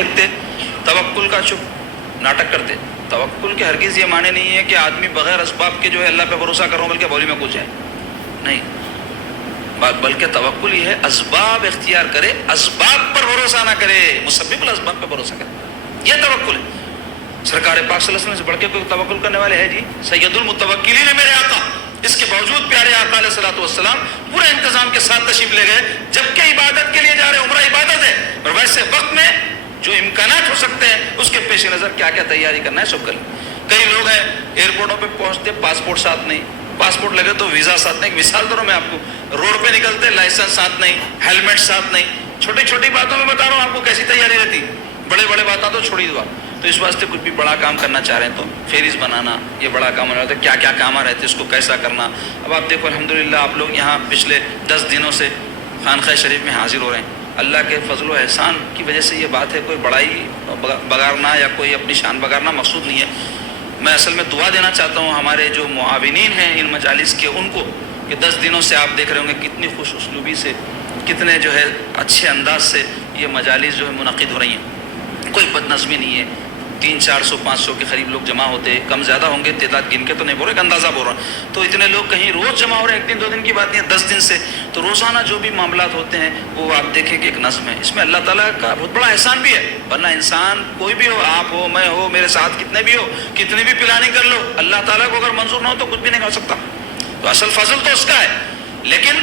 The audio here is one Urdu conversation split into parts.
دیکھتے توکل کا چپ ناٹک کرتے. توکل کے ہرگز یہ معنی نہیں ہے کہ آدمی بغیر اسباب کے جو ہے اللہ پہ بھروسہ کر رہا ہوں بلکہ بولی میں کچھ جائے, نہیں, بلکہ توکل یہ ہے اسباب اختیار کرے, اسباب پر بھروسہ نہ کرے, مسبب الاسباب پہ بھروسہ کرے, یہ توکل ہے. سرکار پاک صلی اللہ علیہ وسلم سے بڑھ کے کوئی توکل کرنے والے ہے جی؟ سید المتوکلین ہے میرے آقا. اس کے باوجود پیارے آقا علیہ الصلوۃ والسلام پورے انتظام کے ساتھ تشریف لے گئے, جبکہ عبادت کے لیے جا رہے, عمرہ عبادت ہے, اور ویسے وقت میں جو امکانات ہو سکتے ہیں اس کے پیش نظر کیا کیا تیاری کرنا ہے سب کر لیں. کئی لوگ ہیں ایئرپورٹوں پہ پہنچتے پاسپورٹ ساتھ نہیں, پاسپورٹ لگے تو ویزا ساتھ نہیں. مثال دے رہا ہوں میں آپ کو, روڈ پہ نکلتے لائسنس ساتھ نہیں, ہیلمٹ ساتھ نہیں. چھوٹی چھوٹی باتوں میں بتا رہا ہوں آپ کو کیسی تیاری رہتی, بڑے بڑے باتیں تو چھوڑی دو. تو اس واسطے کچھ بھی بڑا کام کرنا چاہ رہے ہیں تو فہرست بنانا یہ بڑا کام ہونا ہوتا ہے, کیا کیا کام رہتے اس کو کیسا کرنا. اب آپ دیکھو الحمدللہ آپ لوگ یہاں پچھلے 10 دنوں سے خانقاہ شریف میں حاضر ہو رہے ہیں. اللہ کے فضل و احسان کی وجہ سے یہ بات ہے, کوئی بڑائی بگارنا یا کوئی اپنی شان بگارنا مقصود نہیں ہے. میں اصل میں دعا دینا چاہتا ہوں ہمارے جو معاونین ہیں ان مجالس کے ان کو, کہ 10 دنوں سے آپ دیکھ رہے ہوں گے کتنی خوش اسلوبی سے, کتنے جو ہے اچھے انداز سے یہ مجالس جو ہے منعقد ہو رہی ہیں. کوئی بد نظمی نہیں ہے, 300-400-500 کے قریب لوگ جمع ہوتے, کم زیادہ ہوں گے, تعداد گن کے تو نہیں بول رہے, ایک اندازہ بول رہا ہوں. تو اتنے لوگ کہیں روز جمع ہو رہے ہیں, 1 دن 2 دن کی بات نہیں ہے, 10 دن سے. تو روزانہ جو بھی معاملات ہوتے ہیں وہ آپ دیکھیں کہ ایک نظم ہے, اس میں اللہ تعالیٰ کا بہت بڑا احسان بھی ہے. ورنہ انسان کوئی بھی ہو, آپ ہو, میں ہو, میرے ساتھ کتنے بھی ہو, کتنی بھی پلاننگ کر لو, اللہ تعالیٰ کو اگر منظور نہ ہو تو کچھ بھی نہیں کر سکتا. تو اصل فضل تو اس کا ہے, لیکن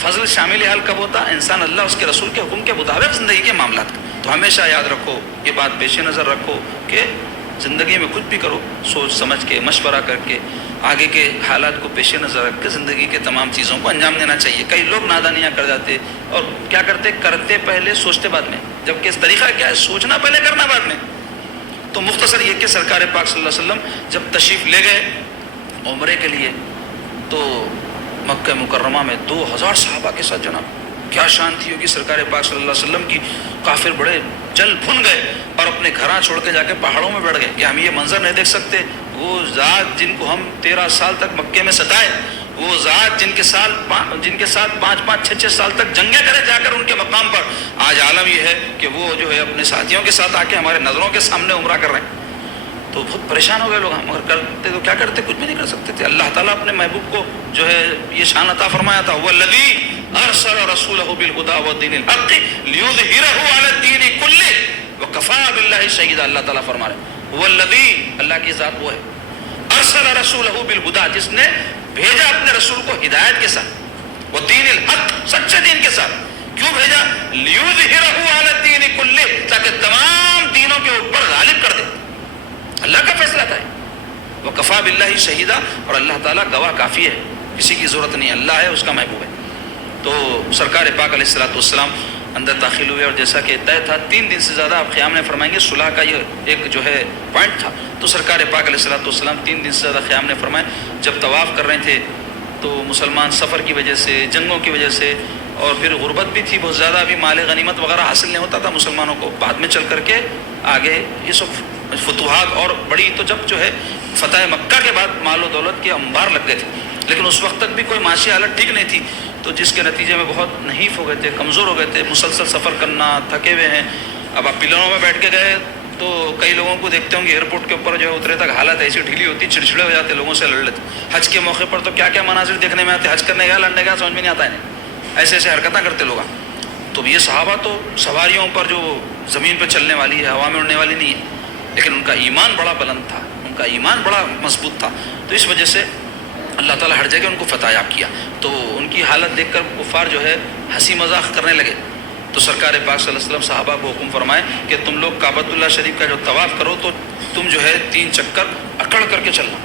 فضل شامل حال کب ہوتا؟ انسان اللہ اس کے رسول کے حکم کے مطابق زندگی کے معاملات کا. تو ہمیشہ یاد رکھو, یہ بات پیش نظر رکھو کہ زندگی میں کچھ بھی کرو سوچ سمجھ کے, مشورہ کر کے, آگے کے حالات کو پیش نظر رکھ کے زندگی کے تمام چیزوں کو انجام دینا چاہیے. کئی لوگ نادانیاں کر جاتے اور کیا کرتے پہلے اس بعد میں, جبکہ اس طریقہ کیا ہے, سوچنا پہلے کرنا بعد میں. تو مختصر یہ کہ سرکار پاک صلی اللہ علیہ وسلم جب تشریف لے گئے عمرے کے لیے تو مکہ مکرمہ میں 2000 صحابہ کے ساتھ, جناب کیا شان تھی ہوگی سرکار پاک صلی اللہ علیہ وسلم کی. کافر بڑے جل بھن گئے اور اپنے گھراں چھوڑ کے جا کے پہاڑوں میں بیٹھ گئے کہ ہم یہ منظر نہیں دیکھ سکتے. وہ ذات جن کو ہم 13 سال تک مکے میں ستائے, وہ ذات جن کے ساتھ 5-5 6 سال تک جنگیں کرے جا کر ان کے مقام پر, آج عالم یہ ہے کہ وہ جو ہے اپنے ساتھیوں کے ساتھ آ کے ہمارے نظروں کے سامنے عمرہ کر رہے ہیں. تو بہت پریشان ہو گئے لوگ, ہم اگر کرتے تو کیا کرتے, کچھ بھی نہیں کر سکتے تھے. اللہ تعالیٰ اپنے محبوب کو جو ہے یہ شان عطا فرمایا تھا, والذی ارسل رسولہ بالہدی ودین الحق لیظہرہ علی الدین کلہ وکفی باللہ شہیدا. اللہ تعالیٰ فرما رہے والذی, اللہ کی ذات وہ ہے, ارسل رسولہ بالہدی, جس نے بھیجا اپنے رسول کو ہدایت کے ساتھ, ودین الحق, سچے دین کے ساتھ. کیوں بھیجا؟ لیظہرہ علی الدین کلہ, تاکہ تمام دینوں کے اوپر غالب کر دے. اللہ کا فیصلہ تھا. وکفی باللہ شہیدا, اور اللہ تعالیٰ گواہ کافی ہے, کسی کی ضرورت نہیں, اللہ ہے, اس کا محبوب ہے. تو سرکار پاک علیہ الصلوۃ والسلام اندر داخل ہوئے, اور جیسا کہ طے تھا 3 دن سے زیادہ آپ قیام نے فرمائیں گے, صلح کا یہ ایک جو ہے پوائنٹ تھا. تو سرکار پاک علیہ الصلوۃ والسلام 3 دن سے زیادہ قیام نے فرمائے. جب طواف کر رہے تھے تو مسلمان سفر کی وجہ سے, جنگوں کی وجہ سے, اور پھر غربت بھی تھی بہت زیادہ, ابھی مال غنیمت وغیرہ حاصل نہیں ہوتا تھا مسلمانوں کو. بعد میں چل کر کے آگے یہ سب فتوحات اور بڑی, تو جب جو ہے فتح مکہ کے بعد مال و دولت کے انبار لگ گئے تھے, لیکن اس وقت تک بھی کوئی معاشی حالت ٹھیک نہیں تھی. تو جس کے نتیجے میں بہت نحیف ہو گئے تھے, کمزور ہو گئے تھے, مسلسل سفر کرنا, تھکے ہوئے ہیں. اب آپ پلروں میں بیٹھ کے گئے تو کئی لوگوں کو دیکھتے ہوں گے ایئرپورٹ کے اوپر جو ہے اترے تک حالت ایسی ڈھیلی ہوتی, چڑچڑے ہو جاتے, لوگوں سے لڑ لیتے. حج کے موقع پر تو کیا کیا مناظر دیکھنے میں آتے, حج کرنے گیا لڑنے گیا سمجھ میں نہیں آتا ہے, ایسے ایسے حرکتیں کرتے لوگ. تو یہ صحابہ تو سواریوں پر جو زمین پہ چلنے والی ہے, ہوا میں اڑنے والی نہیں ہے, لیکن ان کا ایمان بڑا بلند تھا, ان کا ایمان بڑا مضبوط تھا. تو اس وجہ سے اللہ تعالیٰ ہر جگہ ان کو فتح یاب کیا. تو ان کی حالت دیکھ کر کفار جو ہے ہنسی مذاق کرنے لگے. تو سرکار پاک صلی اللہ علیہ وسلم صحابہ کو حکم فرمائے کہ تم لوگ کعبۃ اللہ شریف کا جو طواف کرو تو تم جو ہے 3 چکر اکڑ کر کے چلنا.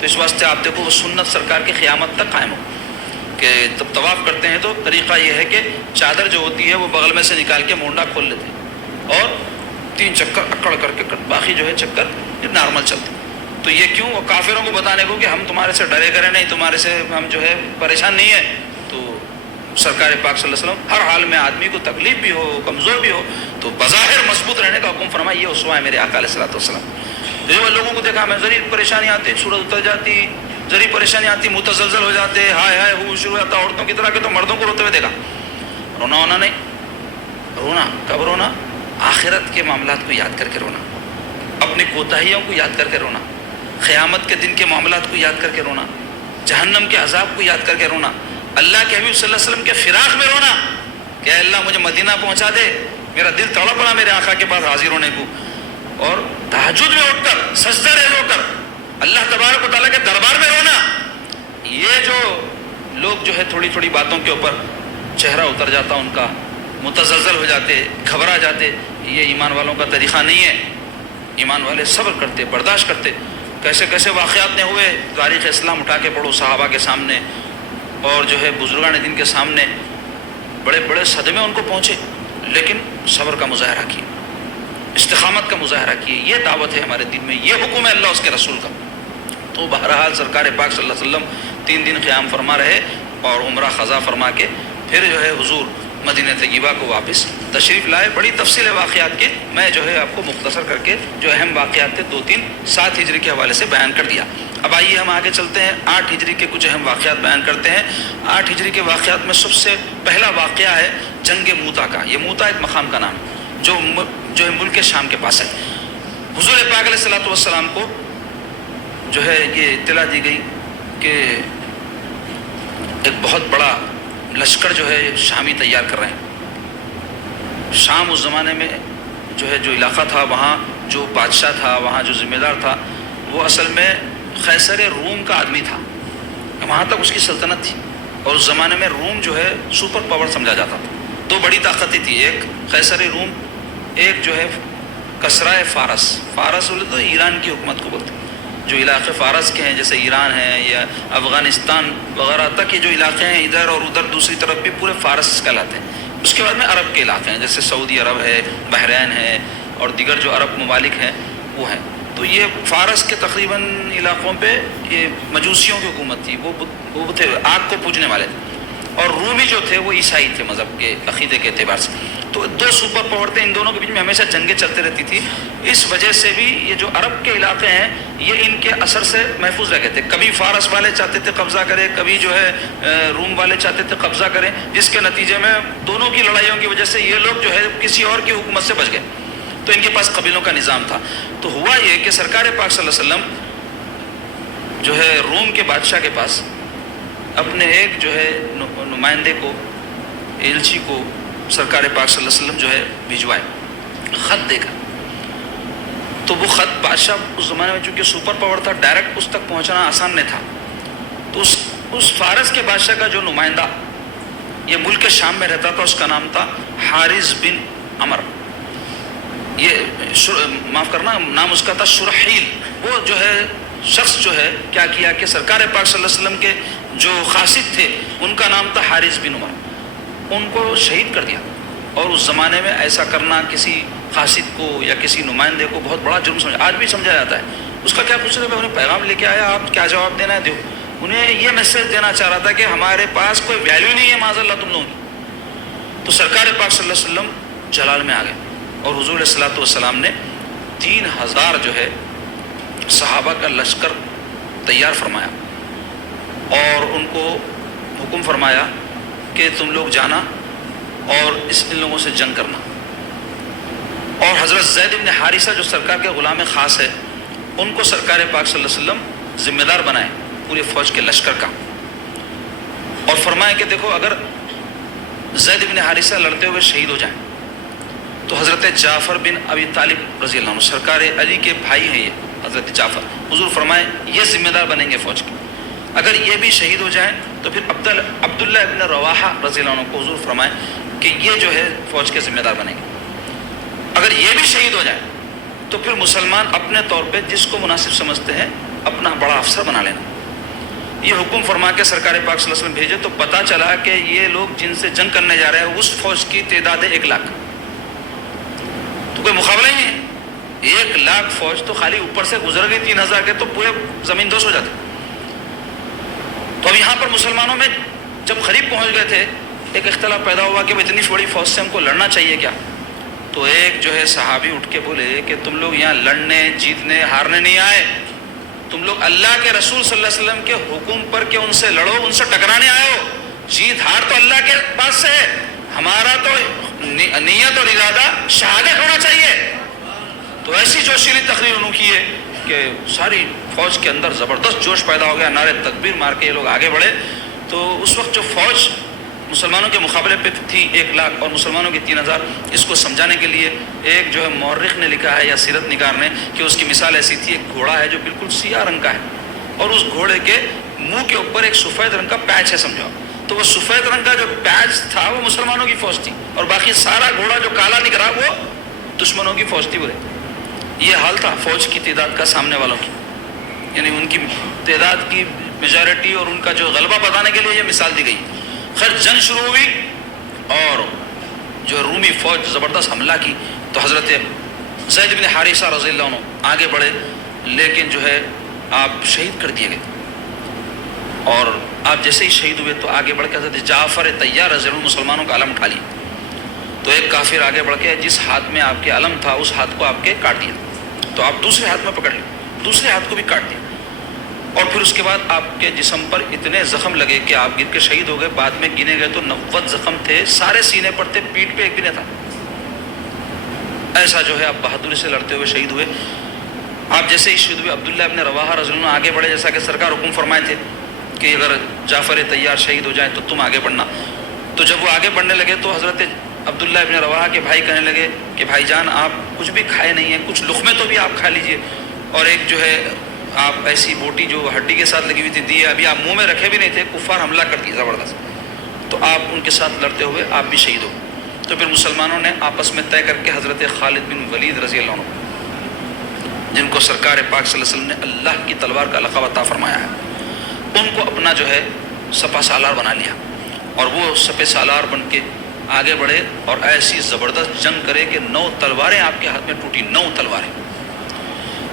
تو اس واسطے آپ دیکھو وہ سنت سرکار کی قیامت تک قائم ہو کہ جب طواف کرتے ہیں تو طریقہ یہ ہے کہ چادر جو ہوتی ہے وہ بغل میں سے نکال کے مونڈا کھول لیتے ہیں اور 3 چکر اکڑ کر کے, باقی جو ہے چکر نارمل چلتے ہیں. تو یہ کیوں؟ وہ کافروں کو بتانے کو کہ ہم تمہارے سے ڈرے کرے نہیں, تمہارے سے ہم جو ہے پریشان نہیں ہیں. تو سرکار پاک صلی اللہ علیہ وسلم ہر حال میں آدمی کو تکلیف بھی ہو, کمزور بھی ہو, تو بظاہر مضبوط رہنے کا حکم فرمایا. یہ اسوہ ہے میرے آقا علیہ الصلوۃ والسلام. جو لوگوں کو دیکھا میں ذری پریشانی آتی, سورج اتر جاتی, ذری پریشانی آتی, متزلزل ہو جاتے, ہائے ہائے ہو شروع ہو جاتا عورتوں کی طرح کے, تو مردوں کو روتے ہوئے دیکھا. رونا ہونا نہیں, رونا کب رونا؟ آخرت کے معاملات کو یاد کر کے رونا، اپنی کوتاہیوں کو یاد کر کے رونا، قیامت کے دن کے معاملات کو یاد کر کے رونا، جہنم کے عذاب کو یاد کر کے رونا، اللہ کے حبیب صلی اللہ علیہ وسلم کے فراق میں رونا کہ اے اللہ مجھے مدینہ پہنچا دے، میرا دل تڑپ پڑا میرے آقا کے پاس حاضر ہونے کو، اور تہجد میں اٹھ کر سجدہ ریز ہو کر اللہ تبارک و تعالیٰ کے دربار میں رونا۔ یہ جو لوگ جو ہے تھوڑی تھوڑی باتوں کے اوپر چہرہ اتر جاتا ان کا، متزلزل ہو جاتے، گھبرا جاتے، یہ ایمان والوں کا طریقہ نہیں ہے۔ ایمان والے صبر کرتے، برداشت کرتے۔ کیسے کیسے واقعات نے ہوئے، تاریخ اسلام اٹھا کے پڑھو، صحابہ کے سامنے اور جو ہے بزرگان دین کے سامنے بڑے بڑے صدمے ان کو پہنچے، لیکن صبر کا مظاہرہ کیے، استقامت کا مظاہرہ کیے۔ یہ دعوت ہے ہمارے دین میں، یہ حکم ہے اللہ اس کے رسول کا۔ تو بہرحال سرکار پاک صلی اللہ علیہ وسلم 3 دن قیام فرما رہے اور عمرہ قضا فرما کے پھر جو ہے حضور مدینہ طیبہ کو واپس تشریف لائے۔ بڑی تفصیل ہے واقعات کی، میں جو ہے آپ کو مختصر کر کے جو اہم واقعات تھے 2-3-7 ہجری کے حوالے سے بیان کر دیا۔ اب آئیے ہم آگے چلتے ہیں، 8 ہجری کے کچھ اہم واقعات بیان کرتے ہیں۔ 8 ہجری کے واقعات میں سب سے پہلا واقعہ ہے جنگ موتا کا۔ یہ موتا ایک مقام کا نام ہے جو ہے ملک شام کے پاس ہے۔ حضور پاک علیہ الصلوۃ والسلام کو جو ہے یہ اطلاع دی گئی کہ ایک بہت بڑا لشکر جو ہے شامی تیار کر رہے ہیں۔ شام اس زمانے میں جو ہے جو علاقہ تھا، وہاں جو بادشاہ تھا، وہاں جو ذمہ دار تھا، وہ اصل میں قیصر روم کا آدمی تھا، وہاں تک اس کی سلطنت تھی، اور اس زمانے میں روم جو ہے سپر پاور سمجھا جاتا تھا۔ 2 بڑی طاقتیں تھی، ایک قیصر روم، ایک جو ہے کسرائے فارس۔ فارس بولے تو ایران کی حکومت کو بولتے ہیں، جو علاقے فارس کے ہیں جیسے ایران ہے یا افغانستان وغیرہ تک، یہ جو علاقے ہیں ادھر اور ادھر دوسری طرف بھی پورے فارس کہلاتے ہیں۔ اس کے بعد میں عرب کے علاقے ہیں جیسے سعودی عرب ہے، بحرین ہے اور دیگر جو عرب ممالک ہیں وہ ہیں۔ تو یہ فارس کے تقریباً علاقوں پہ یہ مجوسیوں کی حکومت تھی، وہ تھے آگ کو پوجنے والے تھے، اور رومی جو تھے وہ عیسائی تھے مذہب کے عقیدے کے اعتبار سے۔ تو 2 سپر پاور تھے، ان دونوں کے بیچ میں ہمیشہ جنگیں چلتے رہتی تھی۔ اس وجہ سے بھی یہ جو عرب کے علاقے ہیں یہ ان کے اثر سے محفوظ رہ گئے تھے۔ کبھی فارس والے چاہتے تھے قبضہ کرے، کبھی جو ہے روم والے چاہتے تھے قبضہ کریں، جس کے نتیجے میں دونوں کی لڑائیوں کی وجہ سے یہ لوگ جو ہے کسی اور کی حکومت سے بچ گئے۔ تو ان کے پاس قبیلوں کا نظام تھا۔ تو ہوا یہ کہ سرکار پاک صلی اللہ علیہ وسلم جو ہے روم کے بادشاہ کے پاس اپنے ایک جو ہے نمائندے کو، ایلچی کو سرکار پاک صلی اللہ علیہ وسلم جو ہے بھجوائے، خط دے کر۔ تو وہ خط بادشاہ اس زمانے میں چونکہ سپر پاور تھا، ڈائریکٹ اس تک پہنچنا آسان نہیں تھا، تو اس فارس کے بادشاہ کا جو نمائندہ یہ ملک شام میں رہتا تھا، اس کا نام تھا حارث بن عمر۔ یہ معاف کرنا، نام اس کا تھا شرحیل۔ وہ جو ہے شخص جو ہے کیا کیا کہ سرکار پاک صلی اللہ علیہ وسلم کے جو قاصد تھے ان کا نام تھا حارث بن عمر، ان کو شہید کر دیا۔ اور اس زمانے میں ایسا کرنا کسی قاصد کو یا کسی نمائندے کو بہت بڑا جرم سمجھا، آج بھی سمجھا جاتا ہے۔ اس کا کیا کچھ ہے، میں انہیں پیغام لے کے آیا، آپ کیا جواب دینا ہے دو۔ انہیں یہ میسج دینا چاہ رہا تھا کہ ہمارے پاس کوئی ویلیو نہیں ہے معاذ اللہ تم لوگوں کی۔ تو سرکار پاک صلی اللہ علیہ وسلم جلال میں آ گئے، اور حضور علیہ الصلوۃ والسلام نے 3000 جو ہے صحابہ کا لشکر تیار فرمایا، اور ان کو حکم فرمایا کہ تم لوگ جانا اور ان لوگوں سے جنگ کرنا۔ اور حضرت زید بن حارثہ جو سرکار کے غلام خاص ہے، ان کو سرکار پاک صلی اللہ علیہ وسلم ذمہ دار بنائے پورے فوج کے لشکر کا، اور فرمایا کہ دیکھو اگر زید بن حارثہ لڑتے ہوئے شہید ہو جائیں تو حضرت جعفر بن ابی طالب رضی اللہ عنہ، سرکار علی کے بھائی ہیں یہ حضرت جعفر، حضور فرمائے یہ ذمہ دار بنیں گے فوج کے۔ اگر یہ بھی شہید ہو جائیں تو پھر عبداللہ ابن رواحہ رضی اللہ عنہ کو حضور فرمائے کہ یہ جو ہے فوج کے ذمہ دار بنیں گے۔ اگر یہ بھی شہید ہو جائے تو پھر مسلمان اپنے طور پہ جس کو مناسب سمجھتے ہیں اپنا بڑا افسر بنا لینا۔ یہ حکم فرما کے سرکار پاک صلی اللہ علیہ وسلم بھیجے، تو پتہ چلا کہ یہ لوگ جن سے جنگ کرنے جا رہے ہیں اس فوج کی تعداد ہے 1 لاکھ، تو کوئی مقابلہ ہی نہیں ہے۔ 1 لاکھ فوج تو خالی اوپر سے گزر گئی 3000 کے تو پورے زمین دوست ہو جاتے۔ تو اب یہاں پر مسلمانوں میں جب قریب پہنچ گئے تھے، ایک اختلاف پیدا ہوا کہ اتنی بڑی فوج سے ہم کو لڑنا چاہیے کیا؟ تو ایک جو ہے صحابی اٹھ کے بولے کہ تم لوگ یہاں لڑنے جیتنے ہارنے نہیں آئے، تم لوگ اللہ کے رسول صلی اللہ علیہ وسلم کے حکم پر کہ ان سے لڑو، ان سے ٹکرانے آئے ہو۔ جیت ہار تو اللہ کے پاس سے ہے، ہمارا تو نیت اور ارادہ شہادت ہونا چاہیے. تو ایسی جوشیلی تقریر انہوں کی ہے کہ ساری فوج کے اندر زبردست جوش پیدا ہو گیا, نعرے تکبیر مار کے یہ لوگ آگے بڑھے. تو اس وقت جو فوج مسلمانوں کے مقابلے پہ تھی 1,00,000 اور مسلمانوں کی 3,000, اس کو سمجھانے کے لیے ایک جو ہے مورخ نے لکھا ہے یا سیرت نگار نے کہ اس کی مثال ایسی تھی, ایک گھوڑا ہے جو بالکل سیاہ رنگ کا ہے اور اس گھوڑے کے منہ کے اوپر ایک سفید رنگ کا پیچ ہے سمجھو. تو وہ سفید رنگ کا جو پیچ تھا وہ مسلمانوں کی فوج تھی اور باقی سارا گھوڑا جو کالا نکلا وہ دشمنوں کی فوج تھی. بولے یہ حال تھا فوج کی تعداد کا سامنے والوں کی, یعنی ان کی تعداد کی میجارٹی اور ان کا جو غلبہ بتانے کے لیے یہ مثال دی گئی. خیر جنگ شروع ہوئی اور جو رومی فوج زبردست حملہ کی تو حضرت زید بن حارثہ رضی اللہ عنہ آگے بڑھے, لیکن جو ہے آپ شہید کر دیے گئے. اور آپ جیسے ہی شہید ہوئے تو آگے بڑھ کے حضرت جعفر طیار رضی اللہ عنہ مسلمانوں کا علم اٹھا لیا. تو ایک کافر آگے بڑھ کے جس ہاتھ میں آپ کے علم تھا اس ہاتھ کو آپ کے کاٹ دیا, تو آپ دوسرے ہاتھ میں پکڑ لیے, دوسرے ہاتھ کو بھی کاٹ دیا. اور پھر اس کے بعد آپ کے جسم پر اتنے زخم لگے کہ آپ گر کے شہید ہو گئے. بعد میں گنے گئے تو 90 زخم تھے, سارے سینے پر تھے, پیٹھ پہ ایک بھی نہیں تھا. ایسا جو ہے آپ بہادری سے لڑتے ہوئے شہید ہوئے. آپ جیسے ہی شہید ہوئے عبداللہ ابن رواحہ رضی اللہ عنہ آگے بڑھے, جیسا کہ سرکار حکم فرمائے تھے کہ اگر جعفر طیار شہید ہو جائیں تو تم آگے بڑھنا. تو جب وہ آگے بڑھنے لگے تو حضرت عبداللہ ابن رواحہ کے بھائی کہنے لگے کہ بھائی جان آپ کچھ بھی کھائے نہیں ہیں, کچھ لقمے تو بھی آپ کھا لیجئے, اور ایک جو ہے آپ ایسی بوٹی جو ہڈی کے ساتھ لگی ہوئی تھی دی, ابھی آپ منہ میں رکھے بھی نہیں تھے, کفار حملہ کر دی زبردست, تو آپ ان کے ساتھ لڑتے ہوئے آپ بھی شہید ہو. تو پھر مسلمانوں نے آپس میں طے کر کے حضرت خالد بن ولید رضی اللہ عنہ, جن کو سرکار پاک صلی اللہ علیہ وسلم نے اللہ کی تلوار کا لقب عطا فرمایا ہے, ان کو اپنا جو ہے سپہ سالار بنا لیا. اور وہ سپہ سالار بن کے آگے بڑھے اور ایسی زبردست جنگ کرے کہ 9 تلواریں آپ کے ہاتھ میں ٹوٹی, 9 تلواریں.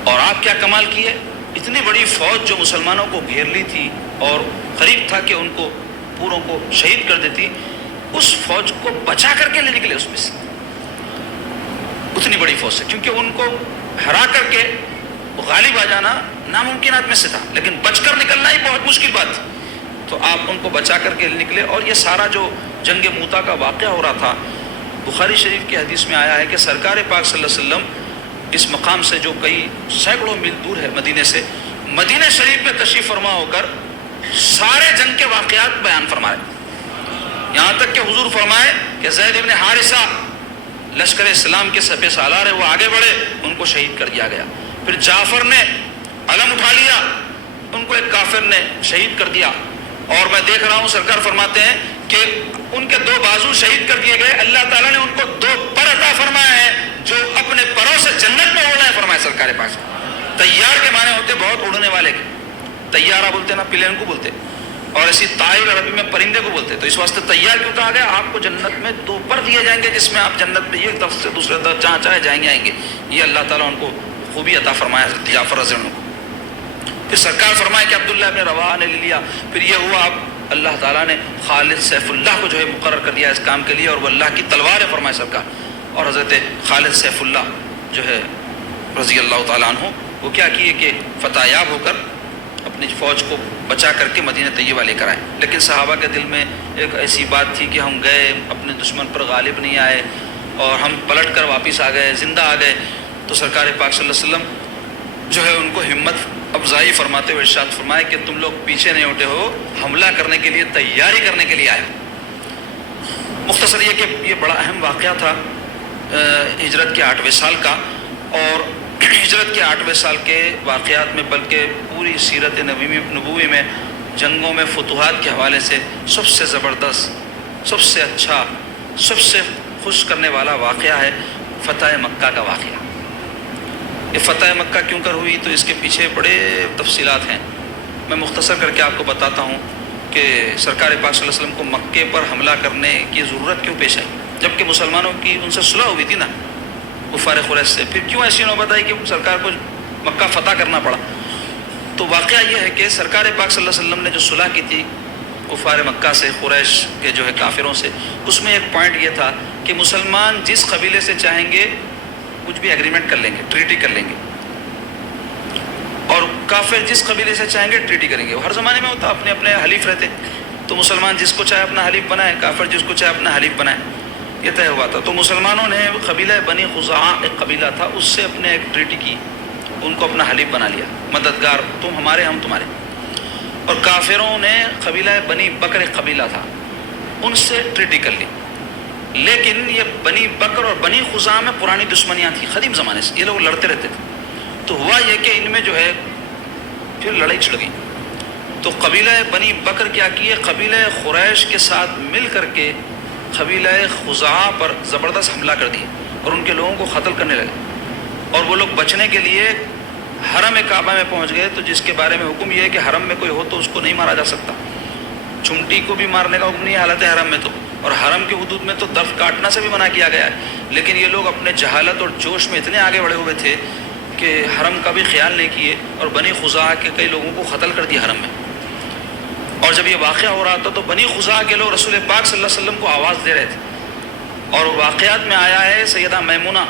اور آپ کیا کمال کیے, اتنی بڑی فوج جو مسلمانوں کو گھیر لی تھی اور قریب تھا کہ ان کو پوروں کو شہید کر دیتی, اس فوج کو بچا کر کے لے نکلے اس میں سے, اتنی بڑی فوج سے, کیونکہ ان کو ہرا کر کے غالب آ جانا ناممکنات میں سے تھا, لیکن بچ کر نکلنا ہی بہت مشکل بات تھی. تو آپ ان کو بچا کر کے نکلے. اور یہ سارا جو جنگ موتا کا واقعہ ہو رہا تھا, بخاری شریف کی حدیث میں آیا ہے کہ سرکار پاک صلی اللہ علیہ وسلم اس مقام سے جو کئی سینکڑوں میل دور ہے مدینے سے, مدینہ شریف میں تشریف فرما ہو کر سارے جنگ کے واقعات بیان فرمائے. یہاں تک کہ حضور فرمائے کہ زید بن حارثہ لشکر اسلام کے سپہ سالار ہے, وہ آگے بڑھے, ان کو شہید کر دیا گیا. پھر جعفر نے علم اٹھا لیا, ان کو ایک کافر نے شہید کر دیا. اور میں دیکھ رہا ہوں سرکار فرماتے ہیں کہ ان کے 2 بازو شہید کر دیے گئے, اللہ تعالیٰ نے ان کو 2 پر عطا فرمایا ہے جو اپنے پروں سے جنت میں اڑنا ہے فرمایا سرکار پاک. طیار کے معنی ہوتے بہت اڑنے والے کے, طیارہ بولتے نا, پلین کو بولتے, اور اسی طائر عربی میں پرندے کو بولتے. تو اس واسطے طیار کیوں کہا گیا, آپ کو جنت میں 2 پر دیے جائیں گے جس میں آپ جنت میں ایک طرف سے دوسرے طرف جہاں چاہے جائیں گے آئیں گے. یہ اللہ تعالیٰ ان کو خوبی عطا فرمایا حضرت جعفر رضی اللہ عنہ کو. پھر سرکار فرمائے کہ عبداللہ ابن رواحہ نے لے لیا. پھر یہ ہوا آپ اللہ تعالیٰ نے خالد سیف اللہ کو جو ہے مقرر کر دیا اس کام کے لیے, اور وہ اللہ کی تلوار ہے فرمائے سرکار. اور حضرت خالد سیف اللہ جو ہے رضی اللہ تعالیٰ عنہ, وہ کیا کیے کہ فتح یاب ہو کر اپنی فوج کو بچا کر کے مدینہ طیبہ لے کر آئے. لیکن صحابہ کے دل میں ایک ایسی بات تھی کہ ہم گئے, اپنے دشمن پر غالب نہیں آئے, اور ہم پلٹ کر واپس آ گئے, زندہ آ گئے. تو سرکار پاک صلی اللہ علیہ وسلم جو ہے ان کو ہمت افزائی فرماتے ہوئے ارشاد فرمائے کہ تم لوگ پیچھے نہیں ہٹے ہو, حملہ کرنے کے لیے تیاری کرنے کے لیے آئے. مختصر یہ کہ یہ بڑا اہم واقعہ تھا ہجرت کے 8ویں سال کا. اور ہجرت کے 8ویں سال کے واقعات میں بلکہ پوری سیرت نبوی میں جنگوں میں فتوحات کے حوالے سے سب سے زبردست, سب سے اچھا, سب سے خوش کرنے والا واقعہ ہے فتح مکہ کا واقعہ. یہ فتح مکہ کیوں کر ہوئی تو اس کے پیچھے بڑے تفصیلات ہیں. میں مختصر کر کے آپ کو بتاتا ہوں کہ سرکار پاک صلی اللہ علیہ وسلم کو مکے پر حملہ کرنے کی ضرورت کیوں پیش آئی, جبکہ مسلمانوں کی ان سے صلح ہوئی تھی نا کفار قریش سے. پھر کیوں ایسی نوبت آئی کہ سرکار کو مکہ فتح کرنا پڑا؟ تو واقعہ یہ ہے کہ سرکار پاک صلی اللہ علیہ وسلم نے جو صلح کی تھی کفار مکہ سے, قریش کے جو ہے کافروں سے, اس میں ایک پوائنٹ یہ تھا کہ مسلمان جس قبیلے سے چاہیں گے کچھ بھی ایگریمنٹ کر لیں گے, ٹریٹی کر لیں گے, اور کافر جس قبیلے سے چاہیں گے ٹریٹی کریں گے. وہ ہر زمانے میں ہوتا, اپنے اپنے حلیف رہتے. تو مسلمان جس کو چاہے اپنا حلیف بنائے, کافر جس کو چاہے اپنا حلیف بنائے. یہ طے ہوا تھا. تو مسلمانوں نے قبیلہ بنی خزاعہ ایک قبیلہ تھا، اس سے اپنے ایک ٹریٹی کی، ان کو اپنا حلیف بنا لیا، مددگار، تم ہمارے ہم تمہارے. اور کافروں نے قبیلہ بنی بکر ایک قبیلہ تھا، ان سے ٹریٹی کر لی. لیکن یہ بنی بکر اور بنی خزاعہ میں پرانی دشمنیاں تھیں قدیم زمانے سے، یہ لوگ لڑتے رہتے تھے. تو ہوا یہ کہ ان میں جو ہے پھر لڑائی چھڑ گئی. تو قبیلہ بنی بکر کیا کیے، قبیلہ قریش کے ساتھ مل کر کے قبیلہ خزاعہ پر زبردست حملہ کر دیے اور ان کے لوگوں کو قتل کرنے لگے. اور وہ لوگ بچنے کے لیے حرم کعبہ میں پہنچ گئے. تو جس کے بارے میں حکم یہ ہے کہ حرم میں کوئی ہو تو اس کو نہیں مارا جا سکتا، چمٹی کو بھی مارنے کا حکم نہیں ہے حالت حرم میں تو، اور حرم کے حدود میں تو درخت کاٹنا سے بھی منع کیا گیا ہے. لیکن یہ لوگ اپنے جہالت اور جوش میں اتنے آگے بڑھے ہوئے تھے کہ حرم کا بھی خیال نہیں کیے اور بنی خزاعہ کے کئی لوگوں کو قتل کر دیا حرم میں. اور جب یہ واقعہ ہو رہا تھا تو بنی خزاعہ کے لوگ رسول پاک صلی اللہ علیہ وسلم کو آواز دے رہے تھے. اور واقعات میں آیا ہے، سیدہ میمونہ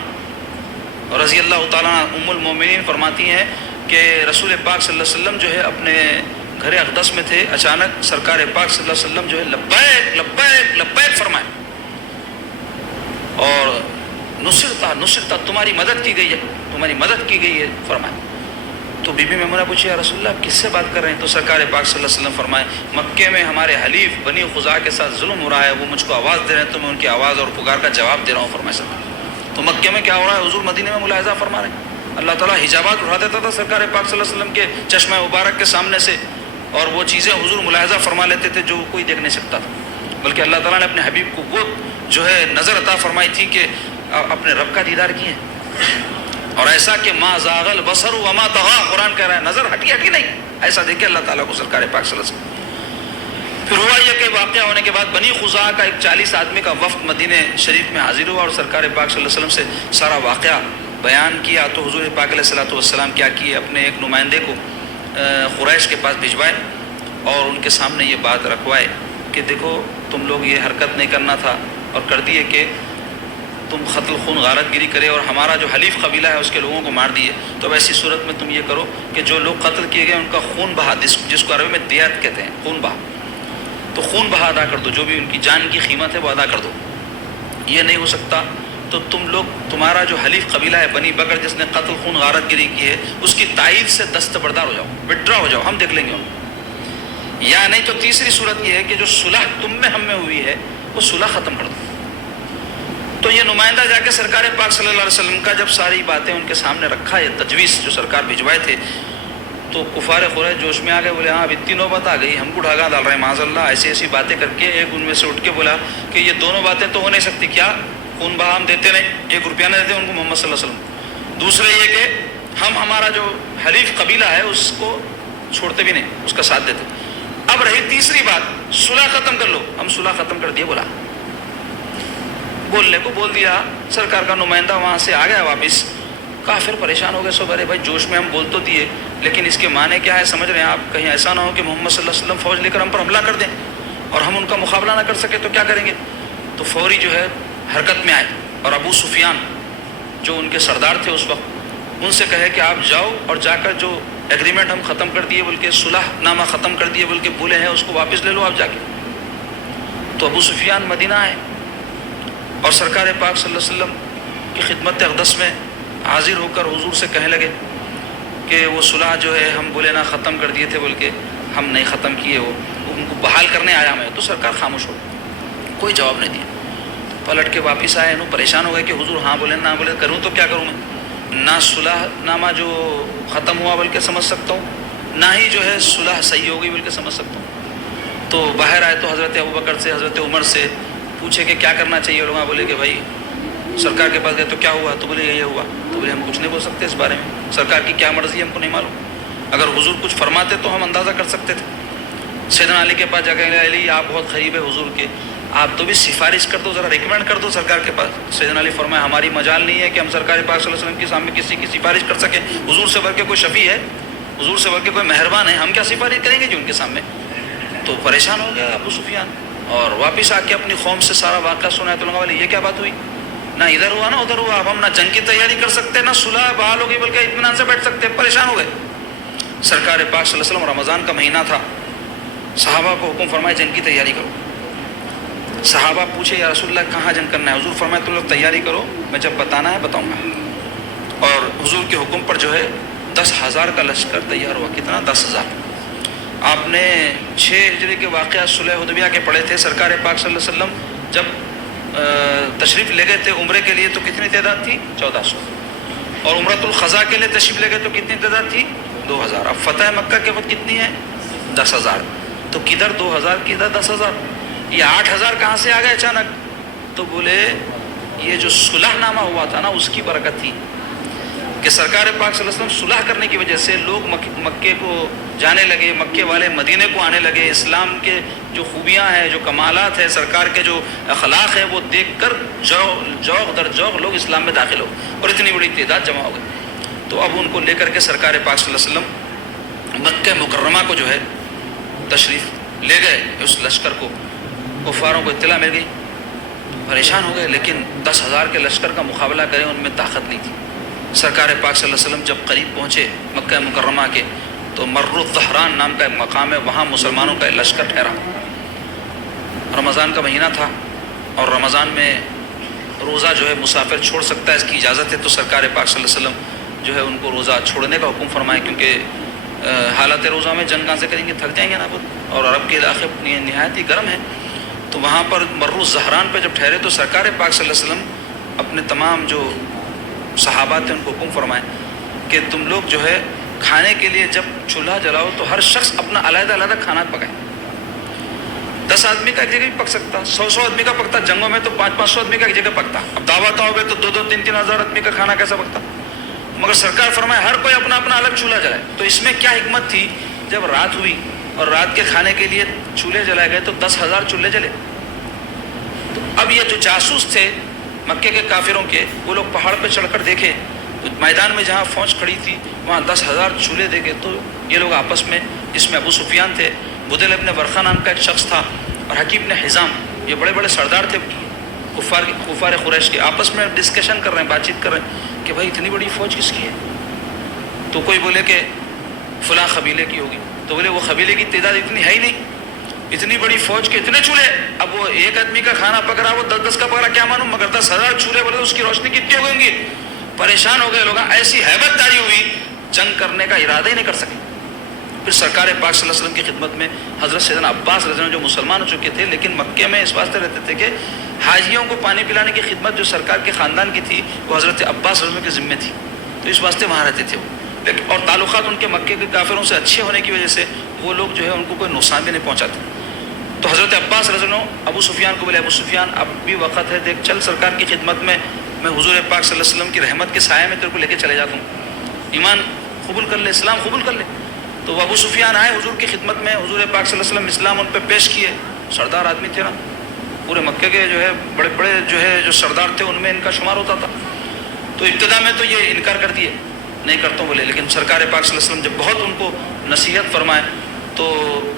رضی اللہ تعالیٰ ام المومنین فرماتی ہیں کہ رسول پاک صلی اللہ علیہ وسلم جو ہے اپنے گھر اقدس میں تھے، اچانک سرکار پاک صلی اللہ علیہ وسلم جو ہے لبیک لبیک لبیک فرمائے اور نصرتا تمہاری مدد کی گئی ہے، تمہاری مدد کی گئی ہے فرمائے. تو بی بی میمونہ پوچھی یا رسول اللہ آپ کس سے بات کر رہے ہیں؟ تو سرکار پاک صلی اللہ علیہ وسلم فرمائے مکے میں ہمارے حلیف بنی خزاعہ کے ساتھ ظلم ہو رہا ہے، وہ مجھ کو آواز دے رہے ہیں تو میں ان کی آواز اور پکار کا جواب دے رہا ہوں فرمائے. تو مکے میں کیا ہو رہا ہے حضور مدینے میں ملاحظہ فرما رہے ہیں. اللہ تعالیٰ حجابات اٹھا دیتا تھا سرکار پاک صلی اللہ علیہ وسلم کے چشمہ مبارک کے سامنے سے، اور وہ چیزیں حضور ملاحظہ فرما لیتے تھے جو کوئی دیکھ نہیں سکتا تھا. بلکہ اللہ تعالیٰ نے اپنے حبیب کو وہ جو ہے نظر عطا فرمائی تھی کہ اپنے رب کا دیدار کیے، اور ایسا کہ ما زاغ البصر وما طغى، قرآن کہہ رہا ہے نظر ہٹی نہیں، ایسا دیکھے اللہ تعالیٰ کو سرکار پاک صلی اللہ علیہ وسلم. پھر ہوا یہ کہ واقعہ ہونے کے بعد بنی خزاعہ کا ایک 40 آدمی کا وفد مدینہ شریف میں حاضر ہوا اور سرکار پاک صلی اللہ علیہ وسلم سے سارا واقعہ بیان کیا. تو حضور پاک علیہ الصلوۃ والسلام کیا کیے، اپنے ایک نمائندے کو قریش کے پاس بھجوائے اور ان کے سامنے یہ بات رکھوائے کہ دیکھو تم لوگ یہ حرکت نہیں کرنا تھا اور کر دیے کہ تم قتل خون غارت گیری کرے اور ہمارا جو حلیف قبیلہ ہے اس کے لوگوں کو مار دیے. تو اب ایسی صورت میں تم یہ کرو کہ جو لوگ قتل کیے گئے ان کا خون بہا، جس کو عربی میں دیت کہتے ہیں، خون بہا، تو خون بہا ادا کر دو، جو بھی ان کی جان کی قیمت ہے وہ ادا کر دو. یہ نہیں ہو سکتا تو تم لوگ، تمہارا جو حلیف قبیلہ ہے بنی بکر جس نے قتل خون غارت گیری کی ہے، اس کی تائید سے دستبردار ہو جاؤ، وڈرا ہو جاؤ، ہم دیکھ لیں گے. یا نہیں تو تیسری صورت یہ ہے کہ جو صلح تم میں ہم میں ہوئی ہے وہ صلح ختم کر دو. تو یہ نمائندہ جا کے سرکار پاک صلی اللہ علیہ وسلم کا جب ساری باتیں ان کے سامنے رکھا، یہ تجویز جو سرکار بھجوائے تھے، تو کفار قریش جوش میں آ گئے، بولے ہاں اب اتنی نوبت آ گئی، ہم کو ڈھاگا ڈال رہے ہیں معاذ اللہ. ایسی باتیں کر کے ایک ان میں سے اٹھ کے بولا کہ یہ دونوں باتیں تو ہو نہیں سکتی. کیا؟ خون بہا ہم دیتے نہیں، 1 روپیہ نہ دیتے ان کو محمد صلی اللہ علیہ وسلم. دوسرے یہ کہ ہمارا جو حلیف قبیلہ ہے اس کو چھوڑتے بھی نہیں، اس کا ساتھ دیتے. اب رہی تیسری بات، صلح ختم کر لو. ہم صلح ختم کر دیے، بولا، بولنے کو بول دیا. سرکار کا نمائندہ وہاں سے آ گیا واپس. کافر پریشان ہو گئے، سو ارے بھائی جوش میں ہم بول تو دیے لیکن اس کے معنی کیا ہے سمجھ رہے ہیں آپ؟ کہیں ایسا نہ ہو کہ محمد صلی اللہ علیہ وسلم فوج لے کر ہم پر حملہ کر دیں اور ہم ان کا مقابلہ نہ کر سکے تو کیا کریں گے؟ تو فوری جو ہے حرکت میں آئے اور ابو سفیان جو ان کے سردار تھے اس وقت، ان سے کہے کہ آپ جاؤ اور جا کر جو ایگریمنٹ ہم ختم کر دیے بلکہ صلح نامہ ختم کر دیے بلکہ بولے ہیں اس کو واپس لے لو آپ جا کے. تو ابو سفیان مدینہ آئے اور سرکار پاک صلی اللہ علیہ وسلم کی خدمت اقدس میں حاضر ہو کر حضور سے کہنے لگے کہ وہ صلح جو ہے ہم بولے نہ ختم کر دیے تھے بلکہ ہم نہیں ختم کیے، وہ ان کو بحال کرنے آیا میں. تو سرکار خاموش ہو، کوئی جواب نہیں دیا. پلٹ کے واپس آئے، انہوں پریشان ہو گئے کہ حضور ہاں بولے نہ بولے، کروں تو کیا کروں میں؟ نہ صلح نامہ جو ختم ہوا بلکہ سمجھ سکتا ہوں، نہ ہی جو ہے صلح صحیح ہو گئی بلکہ سمجھ سکتا ہوں. تو باہر آئے تو حضرت ابوبکر سے حضرت عمر سے پوچھے کہ کیا کرنا چاہیے. لوگ بولے کہ بھائی سرکار کے پاس گئے تو کیا ہوا؟ تو بولے یہ ہوا. تو بولے ہم کچھ نہیں بول سکتے اس بارے میں، سرکار کی کیا مرضی ہم کو نہیں معلوم. اگر حضور کچھ فرماتے تو ہم اندازہ کر سکتے تھے. سیدنا علی کے پاس جا کے علی آپ بہت قریب ہے حضور کے، آپ تو بھی سفارش کر دو، ذرا ریکمینڈ کر دو سرکار کے پاس. سیدنا علی فرمایا ہماری مجال نہیں ہے کہ ہم سرکار پاک صلی اللہ علیہ وسلم کے سامنے کسی کی سفارش کر سکیں. حضور سے بڑھ کے کوئی شفیع ہے، حضور سے بڑھ کے کوئی مہربان ہے، ہم کیا سفارش کریں گے جو ان کے سامنے. تو پریشان ہو گیا ابو سفیان اور واپس آ کے اپنی قوم سے سارا واقعہ سنا. تو لوگوں والے یہ کیا بات ہوئی؟ نہ ادھر ہوا نہ ادھر ہوا، اب ہم نہ جنگ کی تیاری کر سکتے نہ صلح بحال ہوگی بلکہ اطمینان سے بیٹھ سکتے. پریشان ہو گئے. سرکار پاک صلی اللہ علیہ وسلم رمضان کا مہینہ تھا، صحابہ کو حکم فرمائے جنگ کی تیاری کرو. صحابہ پوچھے یا رسول اللہ کہاں جنگ کرنا ہے؟ حضور فرمائے تم لوگ تیاری کرو، میں جب بتانا ہے بتاؤں گا۔ اور حضور کے حکم پر جو ہے 10,000 کا لشکر تیار ہوا۔ کتنا؟ 10,000۔ آپ نے 6 ہجری کے واقعات صلح حدیبیہ کے پڑھے تھے۔ سرکار پاک صلی اللہ علیہ وسلم جب تشریف لے گئے تھے عمرے کے لیے تو کتنی تعداد تھی؟ 1400۔ اور عمرۃ الخضا کے لیے تشریف لے گئے تو کتنی تعداد تھی؟ 2000۔ اب فتح مکہ کے وقت کتنی ہے؟ 10,000۔ تو کدھر 2000 کدھر 10,000؟ یہ 8,000 کہاں سے آ گئے اچانک؟ تو بولے یہ جو صلح نامہ ہوا تھا نا اس کی برکت تھی کہ سرکار پاک صلی اللہ علیہ وسلم صلح کرنے کی وجہ سے لوگ مکے کو جانے لگے، مکے والے مدینے کو آنے لگے، اسلام کے جو خوبیاں ہیں، جو کمالات ہیں، سرکار کے جو اخلاق ہیں وہ دیکھ کر جوق در جوق لوگ اسلام میں داخل ہو اور اتنی بڑی تعداد جمع ہو گئی۔ تو اب ان کو لے کر کے سرکار پاک صلی اللہ علیہ وسلم مکہ مکرمہ کو جو ہے تشریف لے گئے۔ اس لشکر کو کفاروں کو اطلاع مل گئی، پریشان ہو گئے، لیکن 10,000 کے لشکر کا مقابلہ کریں ان میں طاقت نہیں تھی۔ سرکار پاک صلی اللہ علیہ وسلم جب قریب پہنچے مکہ مکرمہ کے تو مر الظہران نام کا ایک مقام ہے، وہاں مسلمانوں کا لشکر ٹھہرا۔ رمضان کا مہینہ تھا اور رمضان میں روزہ جو ہے مسافر چھوڑ سکتا ہے، اس کی اجازت ہے۔ تو سرکار پاک صلی اللہ علیہ وسلم جو ہے ان کو روزہ چھوڑنے کا حکم فرمائے، کیونکہ حالت روزہ میں جنگ کہاں سے کریں گے، تھک جائیں گے نا خود، اور عرب کے علاقے نہایت ہی گرم ہے۔ تو وہاں پر مر الظہران پہ جب ٹھہرے تو سرکار پاک صلی اللہ علیہ وسلم اپنے تمام جو صحابہ تھے ان کو حکم فرمائے کہ تم لوگ جو ہے کھانے کے لیے جب چولہا جلاؤ تو ہر شخص اپنا علیحدہ علیحدہ کھانا پکائے۔ 10 آدمی کا ایک جگہ بھی پک سکتا، 100 آدمی کا پکتا، جنگوں میں تو 500 آدمی کا ایک جگہ پکتا۔ اب دعوت ہو گئے تو 2-3 ہزار آدمی کا کھانا کیسا پکتا؟ مگر سرکار فرمائے ہر کوئی اپنا اپنا الگ چولہا جلائے۔ تو اس میں کیا حکمت تھی؟ جب رات ہوئی اور رات کے کھانے کے لیے چولہے جلائے گئے تو 10,000 چولہے جلے۔ تو اب یہ جو جاسوس تھے مکے کے کافروں کے، وہ لوگ پہاڑ پہ چڑھ کر دیکھے تو میدان میں جہاں فوج کھڑی تھی وہاں 10,000 چولہے دیکھے۔ تو یہ لوگ آپس میں، جس میں ابو سفیان تھے، بدیل ابن ورقہ نام کا ایک شخص تھا، اور حکیم بن حزام، یہ بڑے بڑے سردار تھے کفار قریش کے، آپس میں ڈسکشن کر رہے ہیں، بات چیت کر رہے ہیں کہ بھائی اتنی بڑی فوج کس کی ہے؟ تو کوئی بولے کہ فلاں قبیلے کی ہوگی، تو بولے وہ قبیلے کی تعداد اتنی ہے ہی نہیں، اتنی بڑی فوج کے اتنے چولہے۔ اب وہ ایک آدمی کا کھانا پک رہا، وہ 10 کا پک رہا، کیا معلوم، مگر 10,000 چولہے بولے اس کی روشنی کتنی ہو گئی؟ پریشان ہو گئے لوگ، ایسی ہیبت داری ہوئی جنگ کرنے کا ارادہ ہی نہیں کر سکے۔ پھر سرکار پاک صلی اللہ علیہ وسلم کی خدمت میں حضرت سیدنا عباس رضی اللہ عنہ جو مسلمان ہو چکے تھے لیکن مکے میں اس واسطے رہتے تھے کہ حاجیوں کو پانی پلانے کی خدمت جو سرکار کے خاندان کی تھی وہ حضرت عباس رضی اللہ عنہ کے ذمہ تھی، تو اس واسطے وہاں رہتے تھے وہ۔ اور تعلقات ان کے مکے کے کافروں سے اچھے ہونے کی وجہ سے وہ لوگ جو ہے ان کو کوئی نقصان بھی نہیں پہنچاتے۔ تو حضرت عباس رضی اللہ عنہ ابو سفیان کو بولے، ابو سفیان اب بھی وقت ہے، دیکھ چل سرکار کی خدمت میں حضور پاک صلی اللہ علیہ وسلم کی رحمت کے سائے میں تیرے کو لے کے چلے جاتا ہوں، ایمان قبول کر لے، اسلام قبول کر لے۔ تو وہ ابو سفیان آئے حضور کی خدمت میں، حضور پاک صلی اللہ علیہ وسلم اسلام ان پہ پیش کیے۔ سردار آدمی تھے نا، پورے مکے کے جو ہے بڑے بڑے جو سردار تھے ان میں ان کا شمار ہوتا تھا۔ تو ابتدا میں تو یہ انکار کر دیے، نہیں کرتا ہوں بولے، لیکن سرکار پاک صلی اللہ علیہ وسلم جب بہت ان کو نصیحت فرمائے تو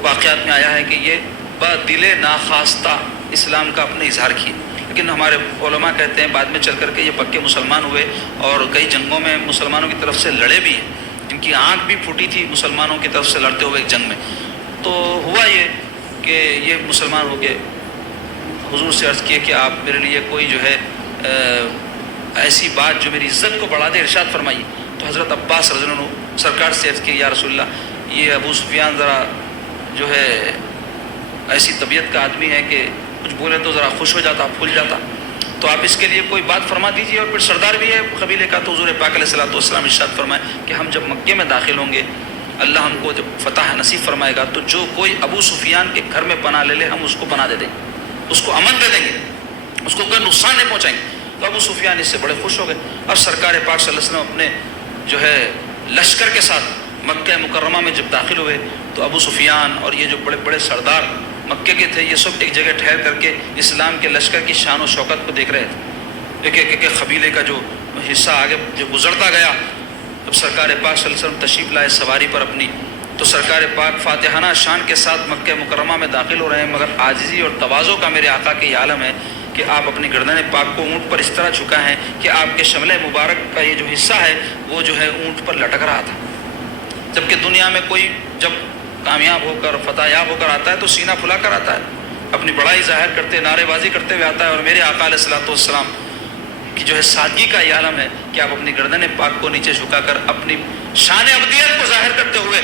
واقعات میں آیا ہے کہ یہ بدل ناخواستہ اسلام کا اپنے اظہار کیے۔ لیکن ہمارے علماء کہتے ہیں بعد میں چل کر کے یہ پکے مسلمان ہوئے اور کئی جنگوں میں مسلمانوں کی طرف سے لڑے بھی ہیں، ان کی آنکھ بھی پھوٹی تھی مسلمانوں کی طرف سے لڑتے ہوئے ایک جنگ میں۔ تو ہوا یہ کہ یہ مسلمان ہو کے حضور سے عرض کیے کہ آپ میرے لیے کوئی جو ہے ایسی بات جو میری عزت کو بڑھا دے ارشاد فرمائیے۔ تو حضرت عباس رضی اللہ عنہ سرکار سے عرض کی، یا رسول اللہ یہ ابو سفیان ذرا جو ہے ایسی طبیعت کا آدمی ہے کہ کچھ بولے تو ذرا خوش ہو جاتا، پھول جاتا، تو آپ اس کے لیے کوئی بات فرما دیجیے، اور پھر سردار بھی ہے قبیلے کا۔ تو حضور پاک علیہ الصلوۃ والسلام ارشاد فرمائے کہ ہم جب مکے میں داخل ہوں گے، اللہ ہم کو جب فتح نصیب فرمائے گا تو جو کوئی ابو سفیان کے گھر میں پناہ لے لے ہم اس کو پناہ دے دیں گے، اس کو امن دے دیں گے، اس کو کوئی نقصان نہیں پہنچائیں گے۔ تو ابو سفیان اس سے بڑے خوش ہو گئے۔ اب سرکار پاک صلی اللہ علیہ وسلم اپنے جو ہے لشکر کے ساتھ مکہ مکرمہ میں جب داخل ہوئے تو ابو سفیان اور یہ جو بڑے بڑے سردار مکے کے تھے یہ سب ایک جگہ ٹھہر کر کے اسلام کے لشکر کی شان و شوکت کو دیکھ رہے تھے، ایک قبیلے کا جو حصہ آگے جو گزرتا گیا۔ جب سرکار پاک صلی اللہ علیہ وسلم تشریف لائے سواری پر اپنی، تو سرکار پاک فاتحانہ شان کے ساتھ مکہ مکرمہ میں داخل ہو رہے ہیں، مگر عاجزی اور تواضع کا میرے آقا کے یہ عالم ہے کہ آپ اپنی گردن پاک کو اونٹ پر اس طرح جھکا ہیں کہ آپ کے شملے مبارک کا یہ جو حصہ ہے وہ جو ہے اونٹ پر لٹک رہا تھا۔ جبکہ دنیا میں کوئی جب کامیاب ہو کر فتح یاب ہو کر آتا ہے تو سینہ پھلا کر آتا ہے، اپنی بڑائی ظاہر کرتے نعرے بازی کرتے ہوئے آتا ہے، اور میرے آقا علیہ الصلوۃ والسلام کی جو ہے سادگی کا یہ عالم ہے کہ آپ اپنی گردن پاک کو نیچے جھکا کر اپنی شان ابدیت کو ظاہر کرتے ہوئے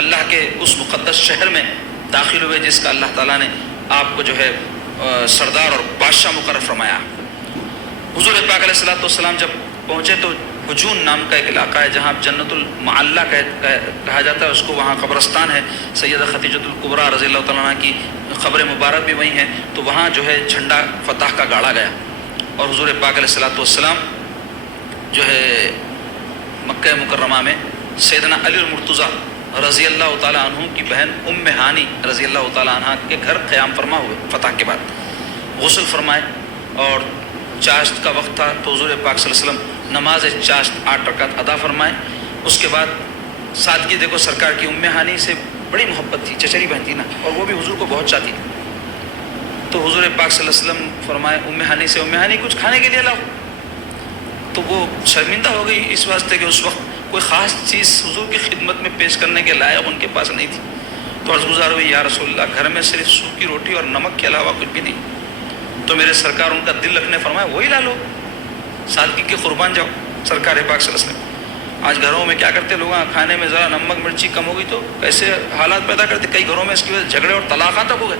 اللہ کے اس مقدس شہر میں داخل ہوئے جس کا اللہ تعالیٰ نے آپ کو جو ہے سردار اور بادشاہ مقرر فرمایا۔ حضور پاک علیہ الصلوۃ والسلام جب پہنچے تو حجون نام کا ایک علاقہ ہے جہاں جنت المعلیٰ کہا جاتا ہے اس کو، وہاں قبرستان ہے، سیدہ خدیجۃ الکبریٰ رضی اللہ تعالیٰ عنہ کی قبر مبارک بھی وہیں ہے، تو وہاں جو ہے جھنڈا فتح کا گاڑا گیا، اور حضور پاک علیہ الصلوۃ والسلام جو ہے مکہ مکرمہ میں سیدنا علی المرتضیٰ رضی اللہ تعالیٰ عنہ کی بہن ام ہانی رضی اللہ تعالیٰ عنہ کے گھر قیام فرما ہوئے، فتح کے بعد غسل فرمائے، اور چاشت کا وقت تھا تو حضور پاک صلی اللہ علیہ وسلم نماز چاشت 8 رکعت ادا فرمائے۔ اس کے بعد سادگی دیکھو سرکار کی، ام ہانی سے بڑی محبت تھی، چچری بہن تھی نا، اور وہ بھی حضور کو بہت چاہتی، تو حضور پاک صلی اللہ علیہ وسلم فرمائے ام ہانی سے، ام ہانی کچھ کھانے کے لیے لاؤ، تو وہ شرمندہ ہو گئی اس واسطے کہ اس وقت کوئی خاص چیز حضور کی خدمت میں پیش کرنے کے لائق ان کے پاس نہیں تھی، تو عرض گزار ہوئی یا رسول اللہ گھر میں صرف سوکھی روٹی اور نمک کے علاوہ کچھ بھی نہیں، تو میرے سرکار ان کا دل رکھنے فرمایا وہی لا لو، سادگی کے قربان جاؤ سرکار پاک صلی اللہ علیہ وسلم۔ آج گھروں میں کیا کرتے لوگ، کھانے میں ذرا نمک مرچی کم ہوگی تو کیسے حالات پیدا کرتے، کئی گھروں میں اس کی وجہ سے جھگڑے اور طلاقاں تک ہو گئے،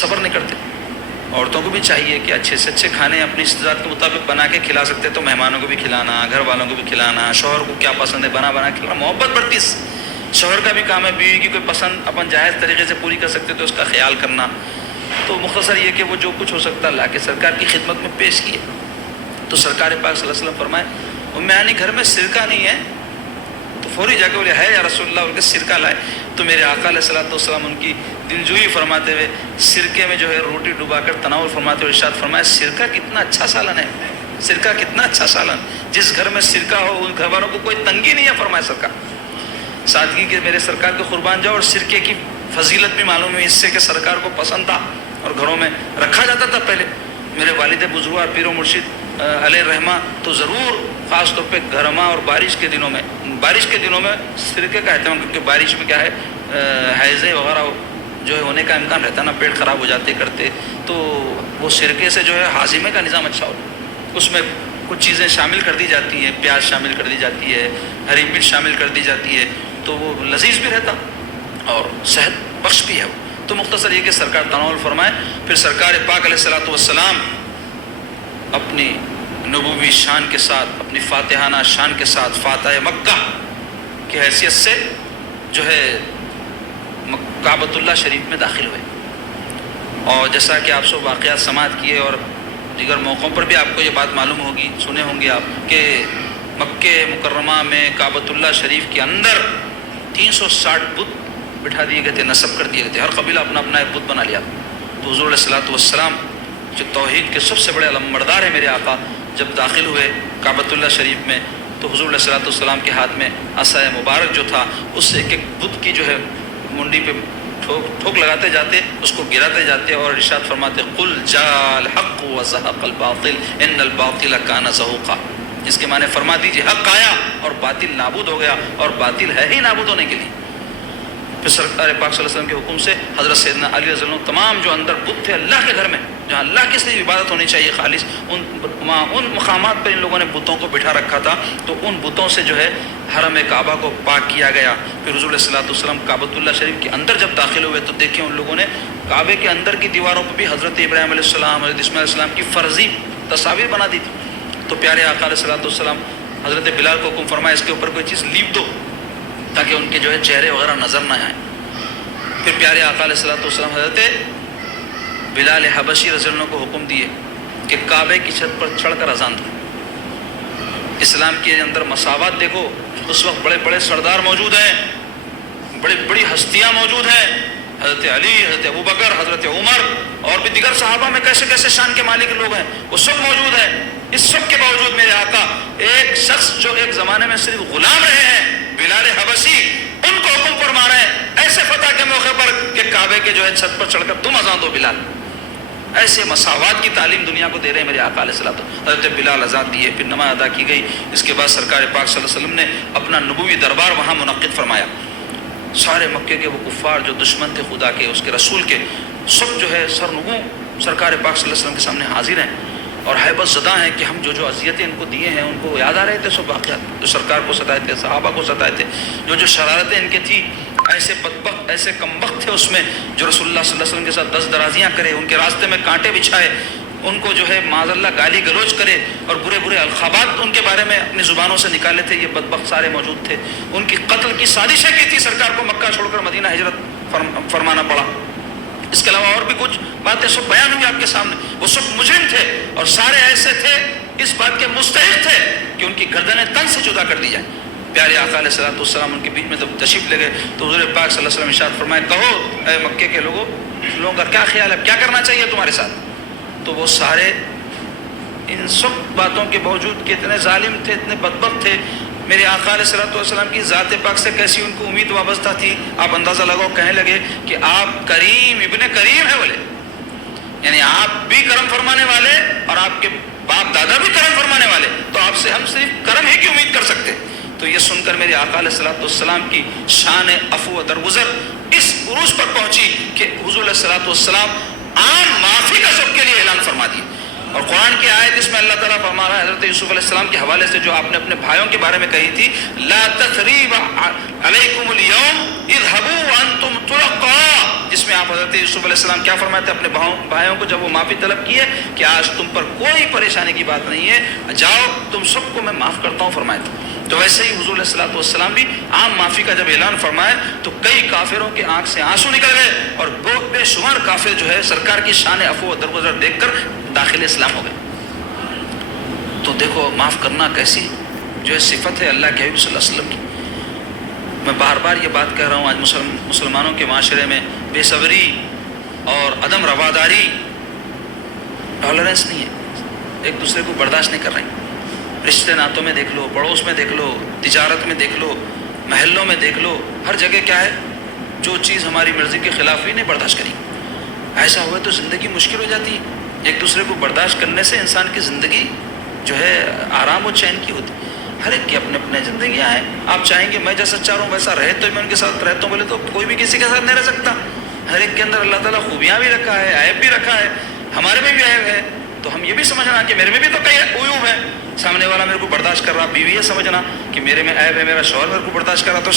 صبر نہیں کرتے۔ عورتوں کو بھی چاہیے کہ اچھے سے اچھے کھانے اپنی استطاعت کے مطابق بنا کے کھلا سکتے تو مہمانوں کو بھی کھلانا، گھر والوں کو بھی کھلانا، شوہر کو کیا پسند ہے بنا کھلانا، محبت بڑھتی، شوہر کا بھی کام ہے بیوی کی کوئی پسند اپن جائز طریقے سے پوری کر سکتے تو اس کا خیال کرنا۔ تو مختصر یہ کہ وہ جو کچھ ہو سکتا اللہ کے سرکار کی خدمت میں پیش کیے، تو سرکار پاک صلی اللہ علیہ وسلم فرمائے ام ہانی گھر میں سرکہ نہیں ہے، تو فوری جا کے بولے ہے یا رسول اللہ، ان کے سرکہ لائے، تو میرے آقا علیہ الصلوۃ والسلام ان کی دلجوئی فرماتے ہوئے سرکے میں جو ہے روٹی ڈبا کر تناول فرماتے ہوئے ارشاد فرمایا سرکہ کتنا اچھا سالن ہے، سرکہ کتنا اچھا سالن، جس گھر میں سرکہ ہو ان گھر والوں کو کوئی تنگی نہیں ہے، فرمایا سرکار سادگی کے میرے سرکار کے قربان جاؤ۔ اور سرکے کی فضیلت بھی معلوم ہے اس سے کہ سرکار کو پسند تھا اور گھروں میں رکھا جاتا تھا پہلے۔ میرے والد بزرگ پیر و مرشد علیہ رحمہ تو ضرور خاص طور پہ گرما اور بارش کے دنوں میں سرکے کا اہتمام، کیونکہ بارش میں کیا ہے حیضے وغیرہ جو ہے ہونے کا امکان رہتا ہے نا، پیٹ خراب ہو جاتے کرتے، تو وہ سرکے سے جو ہے ہاضمے کا نظام اچھا ہوتا، اس میں کچھ چیزیں شامل کر دی جاتی ہیں، پیاز شامل کر دی جاتی ہے، ہری مرچ شامل کر دی جاتی ہے، تو وہ لذیذ بھی رہتا اور صحت بخش بھی ہے وہ۔ تو مختصر یہ کہ سرکار تناول فرمائے، پھر سرکار پاک علیہ الصلوۃ والسلام اپنی نبوی شان کے ساتھ، اپنی فاتحانہ شان کے ساتھ فاتح مکہ کی حیثیت سے جو ہے کعبۃ اللہ شریف میں داخل ہوئے، اور جیسا کہ آپ سب واقعات سماعت کیے اور دیگر موقعوں پر بھی آپ کو یہ بات معلوم ہوگی، سنے ہوں گے آپ کہ مکہ مکرمہ میں کعبۃ اللہ شریف کے اندر 360 بت بٹھا دیے گئے تھے، نصب کر دیے گئے تھے، ہر قبیلہ اپنا اپنا ایک بت بنا لیا۔ تو حضور علیہ الصلوۃ والسلام جو توحید کے سب سے بڑے علمبردار ہیں میرے آقا، جب داخل ہوئے کعبۃ اللہ شریف میں تو حضور علیہ الصلوۃ والسلام کے ہاتھ میں عصا مبارک جو تھا اس سے ایک ایک بت کی جو ہے منڈی پہ ٹھوک لگاتے جاتے، اس کو گراتے جاتے اور ارشاد فرماتے قل جاء الحق وزهق الباطل ان الباطل كان زهوقا، جس کے معنی فرما دیجیے حق آیا اور باطل نابود ہو گیا، اور باطل ہے ہی نابود ہونے کے لیے۔ پھر سرکار پاک صلی اللہ علیہ وسلم کے حکم سے حضرت سیدنا علی رضی اللہ عنہ تمام جو اندر بت تھے اللہ کے گھر میں جہاں اللہ کی صرف عبادت ہونی چاہیے خالص، ان مقامات پر ان لوگوں نے بتوں کو بٹھا رکھا تھا، تو ان بتوں سے جو ہے حرم کعبہ کو پاک کیا گیا۔ پھر حضور علیہ الصلوۃ والسلام کعبۃ اللہ شریف کے اندر جب داخل ہوئے تو دیکھیں ان لوگوں نے کعبے کے اندر کی دیواروں پر بھی حضرت ابراہیم علیہ السلام، حضرت اسماعیل علیہ السلام کی فرضی تصاویر بنا دی تھی، تو پیارے آقا علیہ الصلوۃ والسلام حضرت بلال کو حکم فرمایا اس کے اوپر کوئی چیز لیپ دو تاکہ ان کے جو ہے چہرے وغیرہ نظر نہ آئیں۔ پھر پیارے آقا علیہ الصلوۃ والسلام حضرت بلال حبشی رضی اللہ عنہ کو حکم دیے کہ کعبے کی چھت پر چڑھ کر اذان دو۔ اسلام کے اندر مساوات دیکھو، اس وقت بڑے بڑے سردار موجود ہیں، بڑی بڑی ہستیاں موجود ہیں، حضرت علی، حضرت ابوبکر، حضرت عمر اور بھی دیگر صحابہ میں کیسے کیسے شان کے مالک لوگ ہیں، وہ سب موجود ہیں۔ اس سب کے باوجود میرے آقا ایک شخص جو ایک زمانے میں صرف غلام رہے ہیں بلال حبشی، ان کو حکم فرما رہے ہیں ایسے فتح کے موقع پر کہ کعبے کے جو ہے چھت پر چڑھ کر تم اذان دو بلال۔ ایسے مساوات کی تعلیم دنیا کو دے رہے ہیں میرے آقا علیہ الصلوۃ والسلام۔ حضرت بلال اذان دیے، پھر نماز ادا کی گئی، اس کے بعد سرکار پاک صلی اللہ علیہ وسلم نے اپنا نبوی دربار وہاں منعقد فرمایا۔ سارے مکے کے وہ کفار جو دشمن تھے خدا کے، اس کے رسول کے، سب جو ہے سرنگوں سرکار پاک صلی اللہ علیہ وسلم کے سامنے حاضر ہیں اور حیبت زدہ ہیں کہ ہم جو اذیتیں ان کو دیے ہیں ان کو یاد آ رہے تھے سب واقعات جو سرکار کو ستائے تھے، صحابہ کو ستائے تھے، جو شرارتیں ان کی تھی، ایسے بدبخت ایسے کمبخت تھے اس میں جو رسول اللہ صلی اللہ علیہ وسلم کے ساتھ دست درازیاں کرے، ان کے راستے میں کانٹے بچھائے، ان کو جو ہے معاذ اللہ گالی گلوچ کرے اور برے برے القابات ان کے بارے میں اپنی زبانوں سے نکالے تھے، یہ بدبخت سارے موجود تھے. ان کی قتل کی سازشیں کی تھی، سرکار کو مکہ چھوڑ کر مدینہ ہجرت فرمانا پڑا. اس کے علاوہ اور بھی کچھ باتیں سب بیان ہوئی آپ کے سامنے. وہ سب مجرم تھے اور سارے ایسے تھے اس بات کے مستحق تھے کہ ان کی گردنیں تن سے جدا کر دی جائیں. پیارے آقا علیہ الصلوۃ والسلام ان کے بیچ میں جب تشریف لے گئے تو حضور پاک صلی اللہ علیہ وسلم ارشاد فرمائے، کہو اے مکے کے لوگوں کا کیا خیال ہے، کیا کرنا چاہیے تمہارے ساتھ؟ تو وہ سارے ان سب باتوں کے باوجود کہ اتنے ظالم تھے، اتنے بدبخت تھے، میرے آقا علیہ الصلوۃ والسلام کی ذات پاک سے کیسی ان کو امید وابستہ تھی. آپ اندازہ لگاؤ، کہنے لگے کہ آپ کریم ابن کریم ہے بولے، یعنی آپ بھی کرم فرمانے والے اور آپ کے باپ دادا بھی کرم فرمانے والے، تو آپ سے ہم صرف کرم ہی کی امید کر سکتے. تو یہ سن کر میرے آقا علیہ الصلوۃ والسلام کی شان عفو و درگزر اس عروج پر پہنچی کہ حضور علیہ الصلوۃ والسلام عام معافی کا سب کے لیے اعلان فرما دی. اور قرآن کی آیت اس میں اللہ تعالیٰ فرما رہا ہے حضرت یوسف علیہ السلام کے حوالے سے جو آپ نے اپنے بھائیوں کے بارے میں کہی تھی، لا تثریب علیکم اليوم اذهبوا وانتم طلقاء، جس میں آپ حضرت یوسف علیہ السلام کیا فرماتے ہیں اپنے بھائیوں کو جب وہ معافی طلب کیے کہ آج تم پر کوئی پریشانی کی بات نہیں ہے، جاؤ تم سب کو میں معاف کرتا ہوں فرمائے تھے. تو ویسے ہی حضور علیہ الصلوۃ والسلام بھی عام معافی کا جب اعلان فرمائے تو کئی کافروں کے آنکھ سے آنسو نکل گئے اور بے شمار کافر جو ہے سرکار کی شان عفو و درگزر دیکھ کر داخل اسلام ہو گئے. تو دیکھو معاف کرنا کیسی جو ہے صفت ہے اللہ کے حبیب صلی اللہ علیہ وسلم کی. میں بار بار یہ بات کہہ رہا ہوں، آج مسلمانوں کے معاشرے میں بے صبری اور عدم رواداری، ٹالرنس نہیں ہے، ایک دوسرے کو برداشت نہیں کر رہے. رشتے ناتوں میں دیکھ لو، پڑوس میں دیکھ لو، تجارت میں دیکھ لو، محلوں میں دیکھ لو، ہر جگہ کیا ہے، جو چیز ہماری مرضی کے خلاف ہی نہیں برداشت کری. ایسا ہوا تو زندگی مشکل ہو جاتی ہے. ایک دوسرے کو برداشت کرنے سے انسان کی زندگی جو ہے آرام و چین کی ہوتی. ہر ایک کی اپنے اپنے زندگیاں ہیں. آپ چاہیں گے میں جیسا چاہ رہا ہوں ویسا رہے تو میں ان کے ساتھ رہتا ہوں، بولے تو کوئی بھی کسی کے ساتھ نہیں رہ سکتا. ہر ایک کے اندر اللہ تعالیٰ خوبیاں بھی رکھا ہے، عیب بھی رکھا ہے. ہمارے میں بھی عیب ہے تو ہم یہ بھی سمجھنا کہ میرے میں بھی تو کئی عیوب ہیں. سامنے والا میرے کو برداشت کر رہا، بیوی یہ سمجھنا کہ میرے میں عیب ہے، میرا شوہر میرے کو برداشت کر رہا تو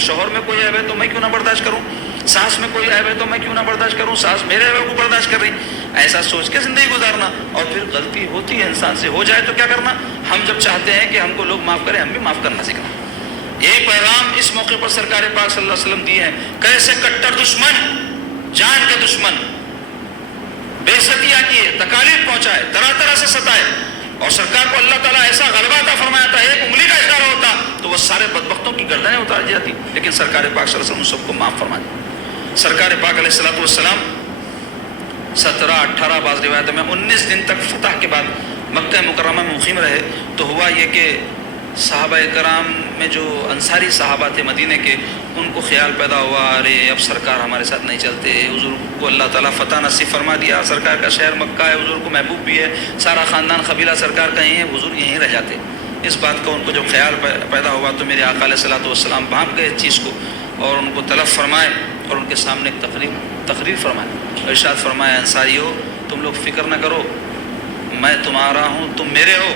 شوہر میں کوئی عیب ہے تو میں کیوں نہ برداشت کروں، ساس میں کوئی عیب ہے تو میں کیوں نہ برداشت کروں، ساس میرے عیب کو برداشت کر رہی. ایسا سوچ کے زندگی گزارنا. اور پھر غلطی ہوتی ہے انسان سے، ہو جائے تو کیا کرنا، ہم جب چاہتے ہیں کہ ہم کو لوگ معاف کریں ہم بھی معاف کرنا سیکھنا. یہی پیغام اس موقع پر سرکار پاک صلی اللہ علیہ وسلم دیے ہیں. کیسے کٹر دشمن، جان کے دشمن بے عزتیاں کیے، تکالیف پہنچائے، طرح طرح سے ستائے، اور سرکار کو اللہ تعالیٰ ایسا غلبہ عطا فرمایا تھا، ایک انگلی کا اشارہ ہوتا تو وہ سارے بدبختوں کی گردنیں اتار دی جاتی، لیکن سرکار پاک صلی اللہ علیہ وسلم سب کو معاف فرما دی. سرکار پاک علیہ الصلوۃ والسلام 17-18 بعض روایت میں 19 دن تک فتح کے بعد مکہ مکرمہ میں مقیم رہے. تو ہوا یہ کہ صحابہ کرام میں جو انصاری صحابہ تھے مدینے کے، ان کو خیال پیدا ہوا، ارے اب سرکار ہمارے ساتھ نہیں چلتے. حضور کو اللہ تعالیٰ فتح نصیب فرما دیا، سرکار کا شہر مکہ ہے، حضور کو محبوب بھی ہے، سارا خاندان قبیلہ سرکار کا ہی ہے، حضور یہیں رہ جاتے. اس بات کا ان کو جب خیال پیدا ہوا تو میرے آقا علیہ الصلوۃ والسلام بھانپ گئے اس چیز کو اور ان کو طلب فرمائے اور ان کے سامنے ایک تقریر فرمائے. ارشاد فرمایا، انصاریو تم لوگ فکر نہ کرو، میں تمہارا ہوں، تم میرے ہو،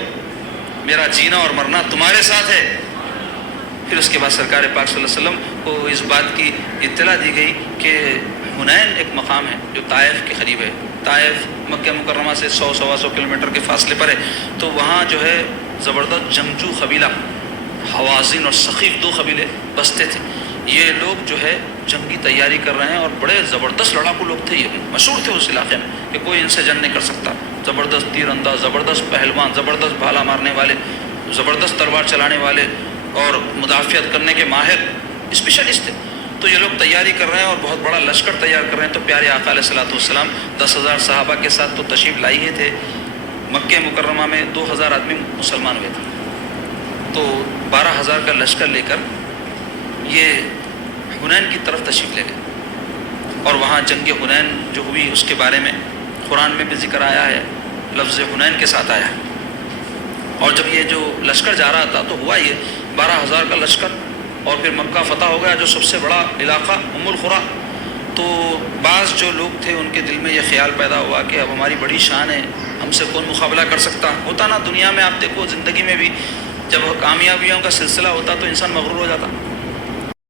میرا جینا اور مرنا تمہارے ساتھ ہے. پھر اس کے بعد سرکار پاک صلی اللہ علیہ وسلم کو اس بات کی اطلاع دی گئی کہ حنین ایک مقام ہے جو طائف کے قریب ہے. طائف مکہ مکرمہ سے 100-125 کلومیٹر کے فاصلے پر ہے. تو وہاں جو ہے زبردست جنگجو قبیلہ حوازن اور ثقیف 2 قبیلے بستے تھے. یہ لوگ جو ہے جنگی تیاری کر رہے ہیں اور بڑے زبردست لڑاکو لوگ تھے، یہ مشہور تھے اس علاقے میں کہ کوئی ان سے جنگ نہیں کر سکتا. زبردست تیر انداز، زبردست پہلوان، زبردست بھالا مارنے والے، زبردست تلوار چلانے والے اور مدافعت کرنے کے ماہر اسپیشلسٹ تھے. تو یہ لوگ تیاری کر رہے ہیں اور بہت بڑا لشکر تیار کر رہے ہیں. تو پیارے آقا علیہ الصلوۃ والسلام 10,000 صحابہ کے ساتھ تو تشریف لائی ہی تھے. مکہ مکرمہ میں 2,000 آدمی مسلمان ہوئے تھے. تو 12,000 کا لشکر لے کر یہ حنین کی طرف تشریف لے گئے اور وہاں جنگ حنین جو ہوئی اس کے بارے میں قرآن میں بھی ذکر آیا ہے، لفظ حنین کے ساتھ آیا ہے. اور جب یہ جو لشکر جا رہا تھا تو ہوا یہ 12,000 کا لشکر اور پھر مکہ فتح ہو گیا جو سب سے بڑا علاقہ ام القریٰ. تو بعض جو لوگ تھے ان کے دل میں یہ خیال پیدا ہوا کہ اب ہماری بڑی شان ہے، ہم سے کون مقابلہ کر سکتا. ہوتا نا دنیا میں، آپ دیکھو زندگی میں بھی جب کامیابیوں کا سلسلہ ہوتا تو انسان مغرور ہو جاتا.